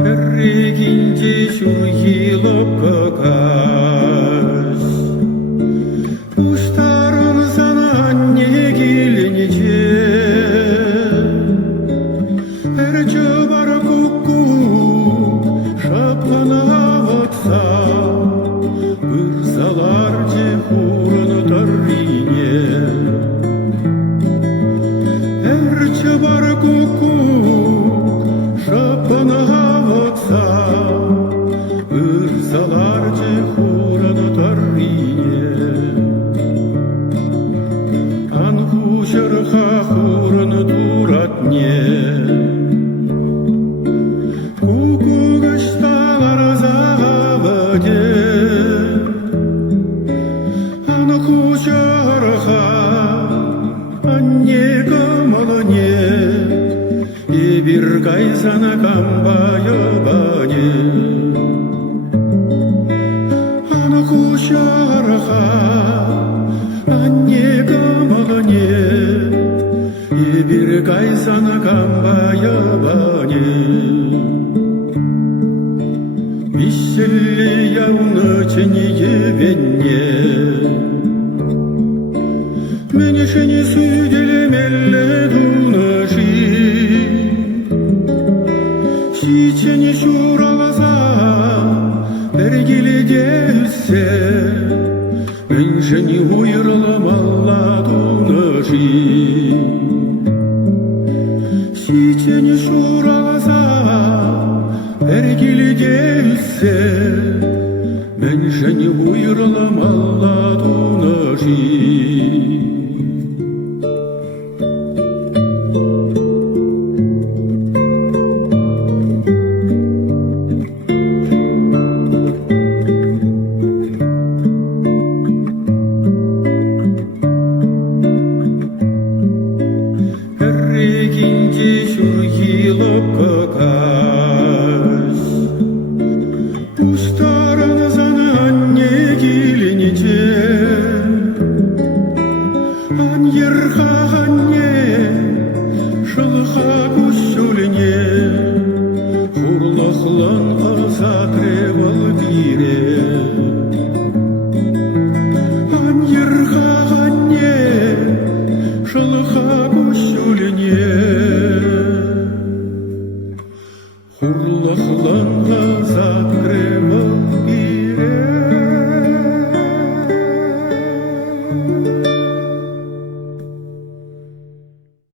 Берегінде жүргеліп көкөз Құштарымыздан не келінже Бір жыбар көкку шапқаны атса Үрзалар же хурыны таррине Бір жыбар көкку шапқаны Ырзалар же хураны таррине Анху жырха хураны туратне Кукугышталар заводе Анху жырха анне кымалыне И бир кайсана камбайыбане Кушарха анне камалане И бир кайсана камбаябане Веселли явны ченеге венне Менешене südelемелле дунаши Сичене шураласа Бергили десе Меншени уйрылам алладу нажи